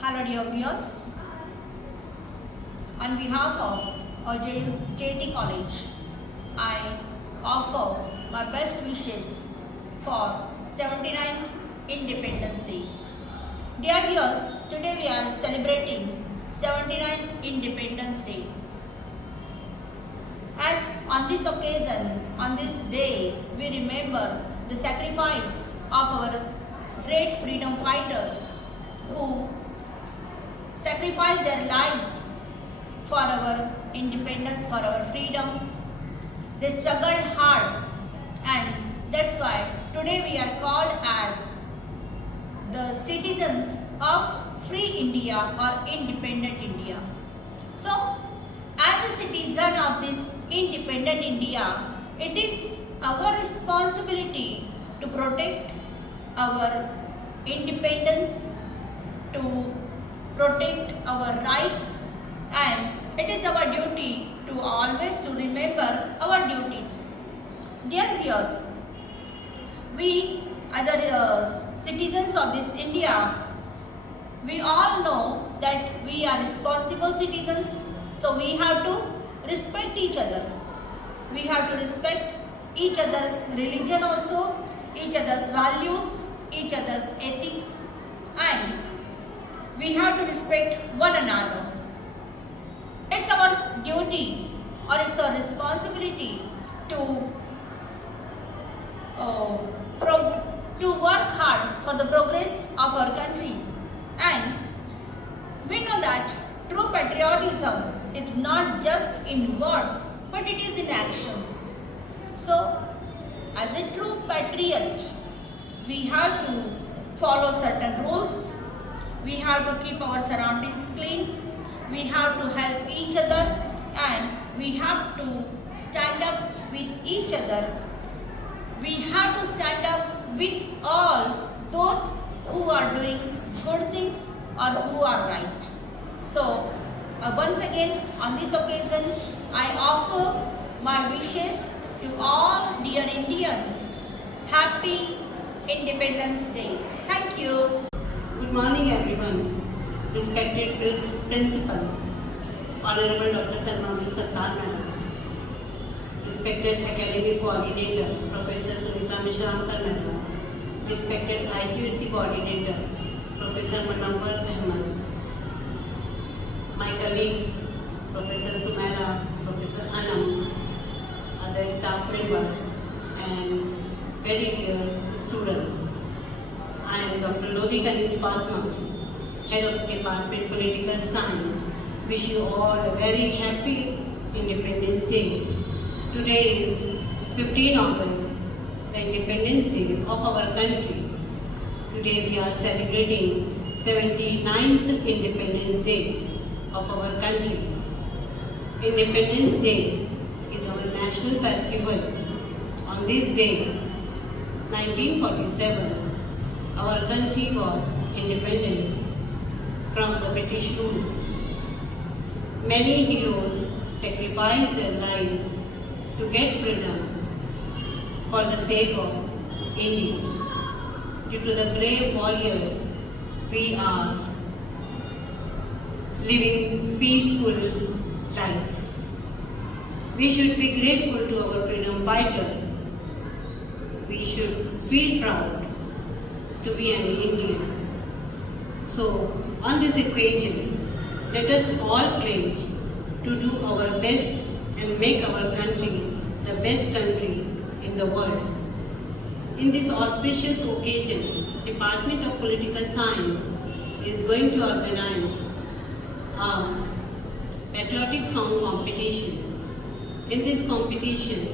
Hello dear viewers, on behalf of our JT College, I offer my best wishes for 79th Independence Day. Dear viewers, today we are celebrating 79th Independence Day. As on this occasion, on this day, we remember the sacrifice of our great freedom fighters who sacrificed their lives for our independence, for our freedom. They struggled hard, and that's why today we are called as the citizens of free India or independent India. So, as a citizen of this independent India, it is our responsibility to protect our independence, to protect our rights, and it is our duty to always to remember our duties. Dear viewers, we as citizens of this India, we all know that we are responsible citizens, so we have to respect each other. We have to respect each other's religion also, each other's values, each other's ethics, and we have to respect one another. It's our duty or it's our responsibility to work hard for the progress of our country. And we know that true patriotism is not just in words, but it is in actions. So, as a true patriot, we have to follow certain rules. We have to keep our surroundings clean. We have to help each other, and we have to stand up with each other. We have to stand up with all those who are doing good things or who are right. So, once again, on this occasion, I offer my wishes to all dear Indians. Happy Independence Day. Thank you. Good morning everyone. Respected Principal, Honorable Dr. Salmanul Sattar Madam, respected Academic Coordinator, Professor Sunita Mishramkar Madam, respected IQAC Coordinator, Professor Manawar Ahmed, my colleagues, Professor Sumaira, Professor Anam, other staff members, and very dear students. I am Dr. Lodi Kanis Fatma, Head of the Department Political Science. Wish you all a very happy Independence Day. Today is 15 August, the Independence Day of our country. Today we are celebrating 79th Independence Day of our country. Independence Day is our national festival. On this day, 1947, our country got independence from the British rule. Many heroes sacrificed their life to get freedom for the sake of India. Due to the brave warriors, we are living peaceful life. We should be grateful to our freedom fighters. We should feel proud to be an Indian. So, on this occasion, let us all pledge to do our best and make our country the best country in the world. In this auspicious occasion, Department of Political Science is going to organize a patriotic song competition. In this competition,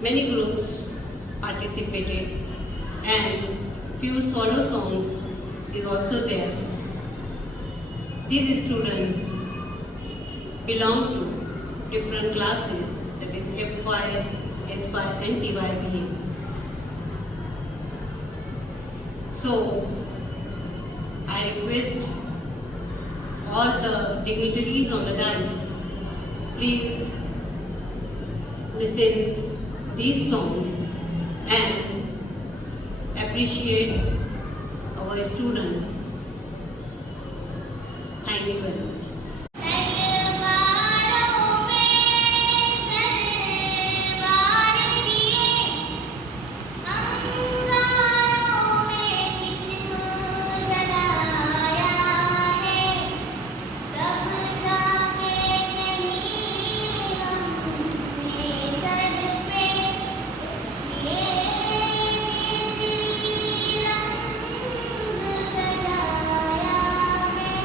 many groups participated and few solo songs is also there. These students belong to different classes, that is F5, S5 and TYB. So, I request all the dignitaries on the dais, please listen these songs and appreciate our students Thank you very much. तलवारों में सलवार दिए, अंगारों में किस्म जलाया है, तब जाके कहीं हमने सर पे ये देसी रंग सजाया है।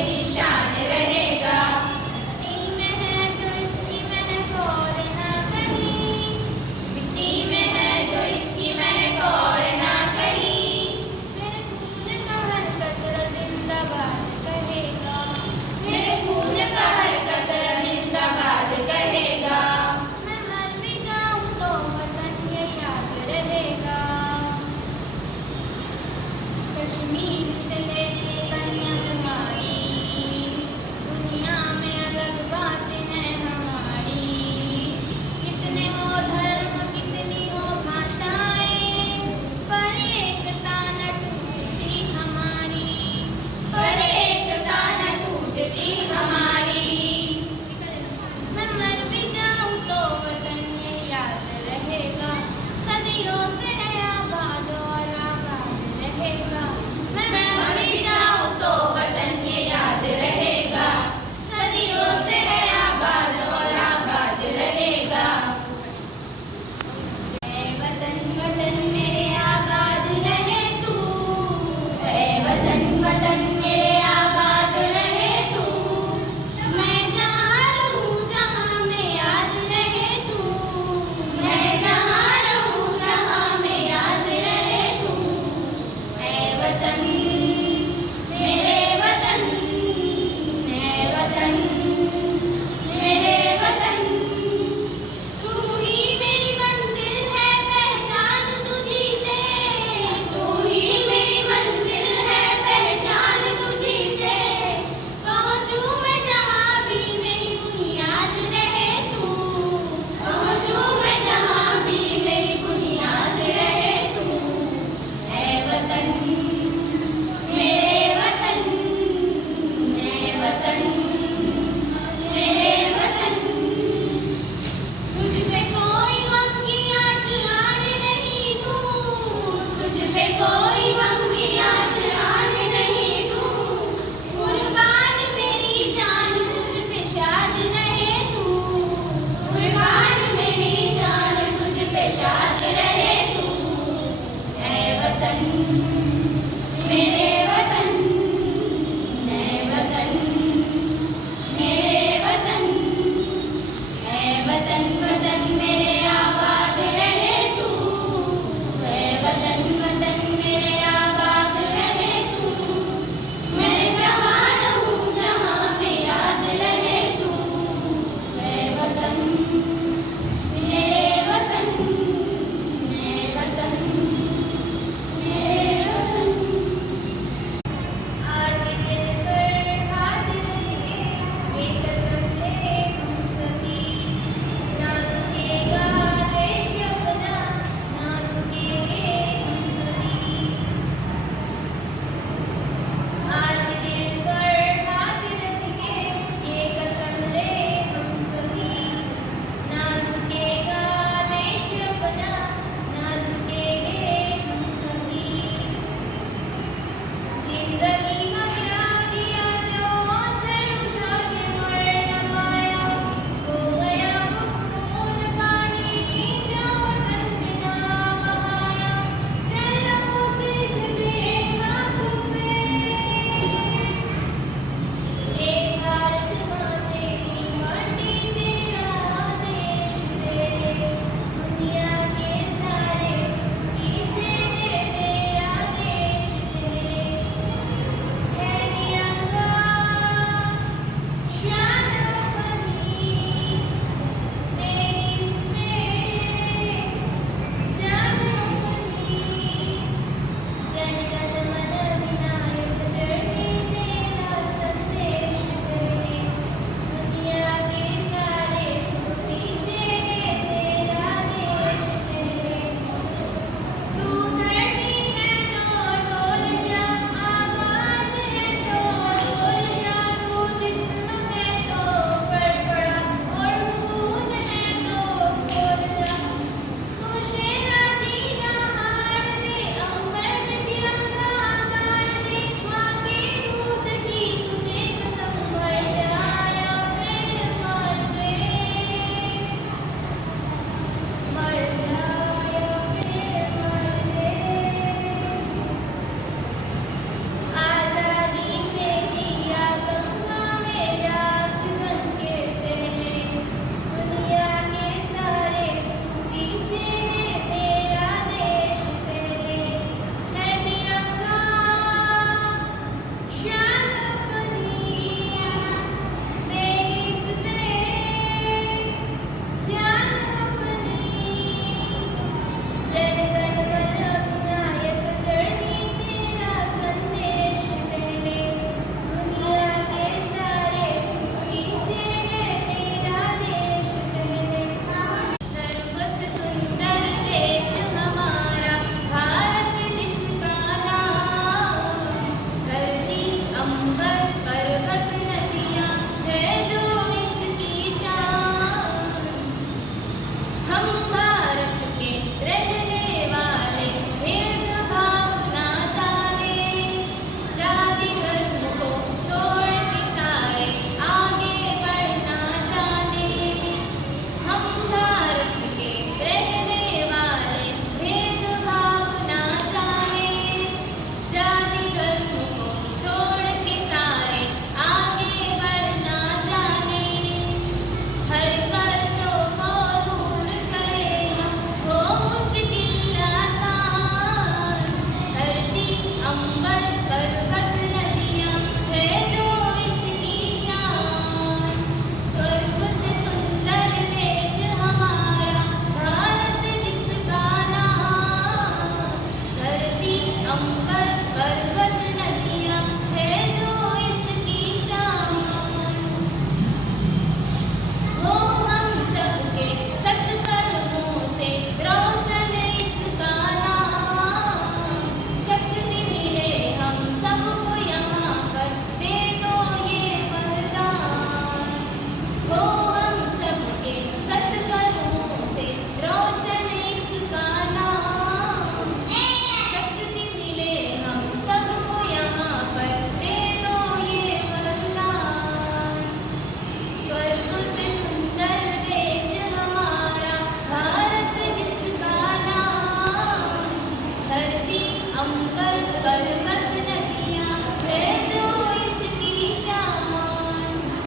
मेरी शान रहेगा। मिट्टी में है जो इसकी महक और ना कहीं, मिट्टी में है जो इसकी महक और ना कहीं। मेरे खून का हर कतरा जिंदाबाद कहेगा, मेरे खून का हर कतरा जिंदाबाद कहेगा। मैं मर भी जाऊं तो वतन ये याद रहेगा। कश्मीर